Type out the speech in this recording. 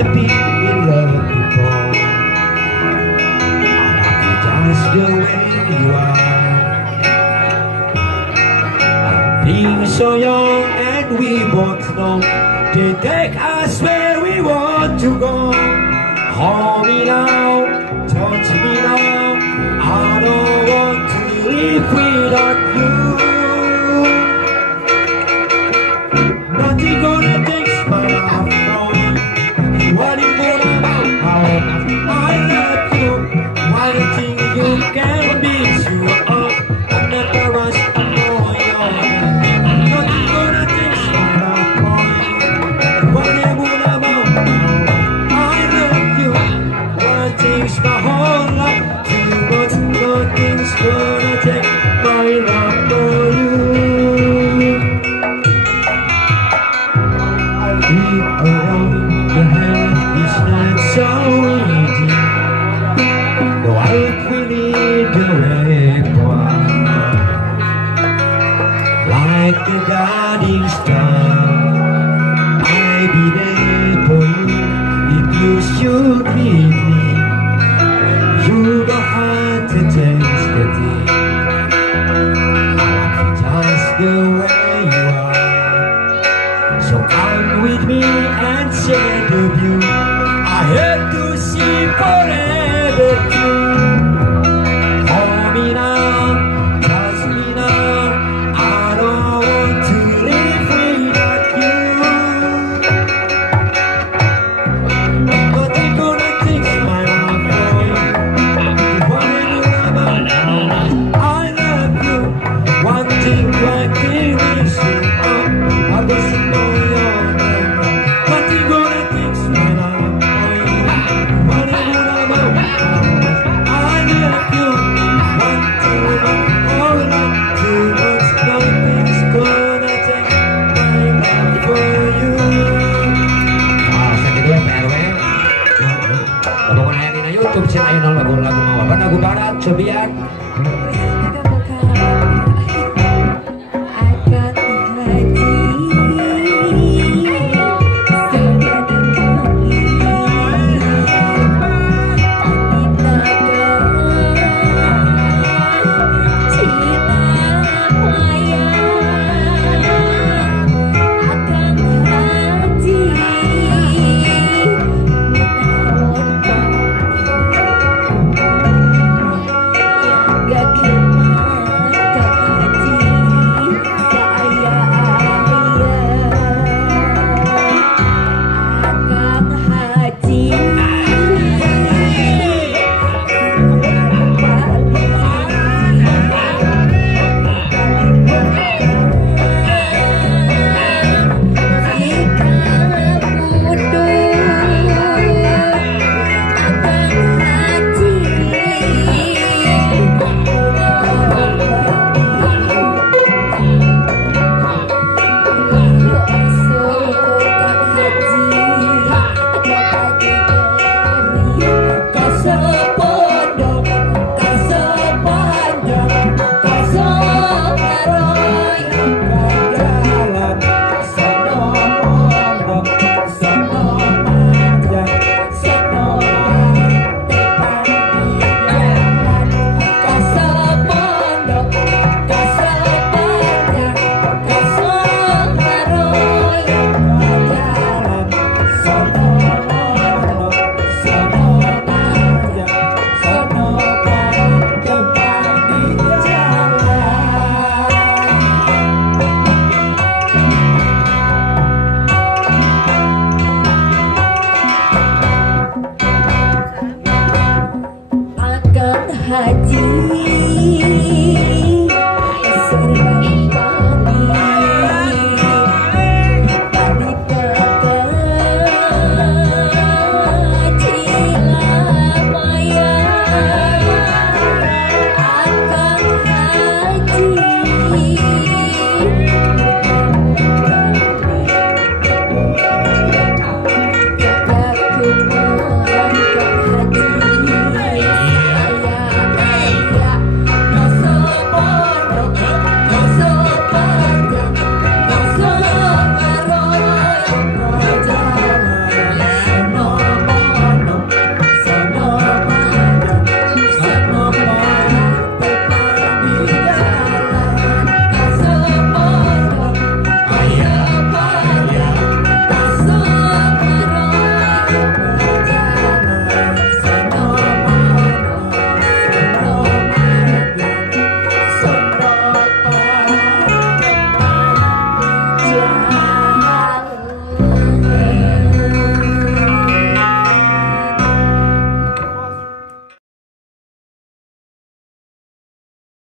I've been in love before. I love you just the way you are. Being so young and we both know they take us where we want to go. Hold me now, touch me now. I don't want to live without you. Nothing gonna take my love from you. What you gonna about how I love you? One thing you can be sure of, I'm not a rush, I'm on your own. Nothing gonna take my love from you. What you gonna about how I love you? One thing's my whole life too much. Nothing's gonna take my love for you. Keep around the hand is not so easy. Though I really do it like a guiding star. I'll be there for you if you should need me. You don't have to taste the tea. Just the way you are. So come with me and share the view. I have to see forever too. Hold me now, touch me now. I don't want to live without you. Nothing gonna take my love for you. What I do about I love you. One thing like this is I doesn't know your name. Nothing gonna fix my love for you. What I do about I love you. One thing about all love too much. Nothing's gonna take my love for you. Sakit gue PRW. Pokoknya ini na YouTube sih ayo lagu-lagu mau apa lagu barat sebiak.